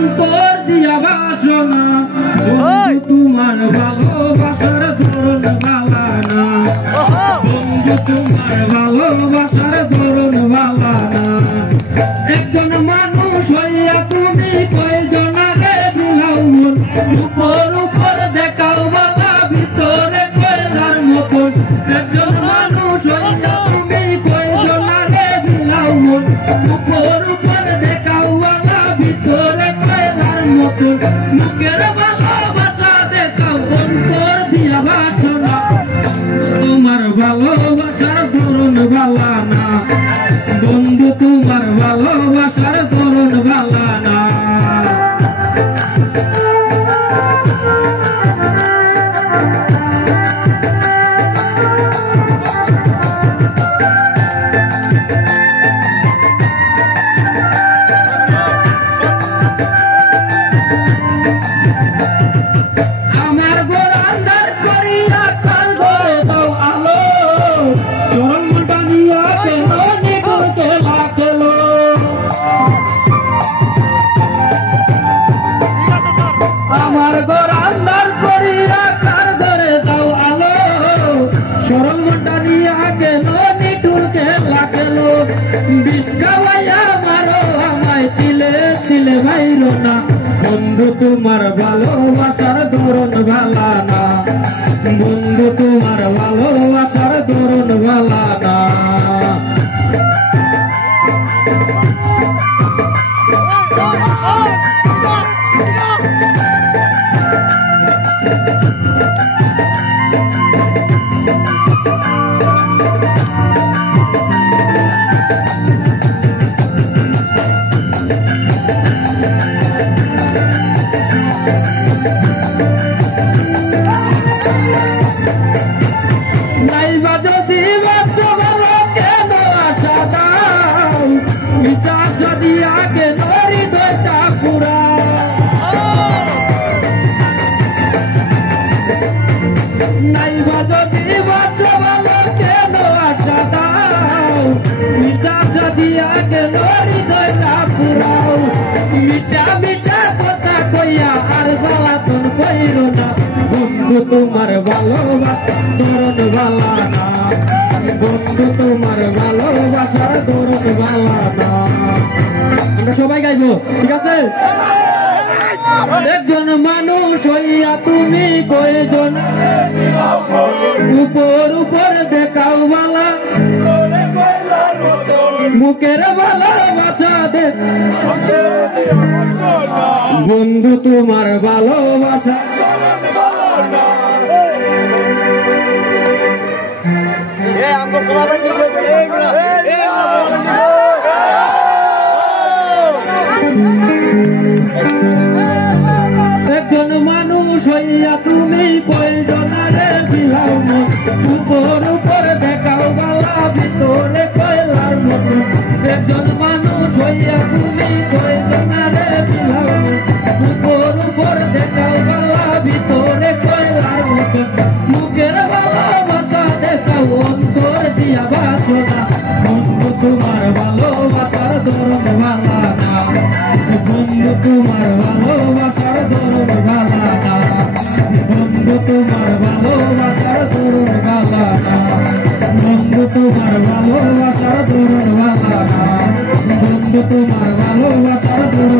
অন্তর দিয়া বাসনা বন্ধু তোমার ভালোবাসার ধরন ভালা না বন্ধু তোমার ভালোবাসার ধরন ভালা না একজন মানুষ হইয়া তুমি কয়জনারে দিলাও মন উপর উপর দেখাও বালা ভিতরে কয়লার মতন একজন মানুষ হইয়া তুমি কয়জনারে দিলাও মন উপর উপর দেখাও বালা ভিতরে কয়লার মতন মুখের ভালোবাসা দেখাও অন্তর দিয়া বাসনা তোমার ভালোবাসার ধরন ভালা না বন্ধু তোমার ভালোবাসার ধরন ভালা না আমার ঘর আন্ধার করিয়া কার ঘরে দাও আলো চরণ বানিয়া কেন নিগুতে লাগলো আমার ঘর আন্ধার করিয়া কার ঘরে দাও আলো চরণ বানিয়া কেন নিগুতে লাগলো বিষ খাওয়াইয়া মারো আমায় তিলে তিলে বাইরো না বন্ধু তোমার ভালোবাসার ধরন ভালা না বন্ধু তোমার ভালোবাসার ধরন ভালা না নাইবা যদি বাসো ভালো কেন আশা দাও মিঠা আশা দিয়া কেন হৃদয়টা পুরা নাইবা যদি বাসো ভালো কেন আশা দাও মিঠা আশা দিয়া কেন হৃদয়টা পুরাও মিঠা মিঠা কথা কইয়া আর জ্বালাতন কইরো না বন্ধু তোমার ভালোবাসা ধরন ভালা না বন্ধু তোমার ভালোবাসার ধরন ভালা না আমরা সবাই গাইবো ঠিক আছে একজন মানুষ হইয়া তুমি কয়জন উপর উপর দেখাও বালা মুখের ভালোবাসা দেখ বন্ধু তোমার ভালোবাসা একজন মানুষ হইয়া তুমি কয়জনারে দিলাও উপর উপর দেখাও বালা ভিতরে কয়লার মতো একজন মানুষ হইয়া তুমি কয়জনারে দিলাও উপর উপর দেখাও বালা ভিতরে কয়লার মতো মুখের ভালোবাসা দেখাও অন্তর দিয়া বাসনা বন্ধু তোমার ভালোবাসার ধরন ভালা না বন্ধু তোমার ভালোবাসার ধরন ভালা না বন্ধু তোমার ভালোবাসার ধরন ভালা না বন্ধু তোমার ভালোবাসার ধরন ভালা না বন্ধু তোমার ভালোবাসার ধরন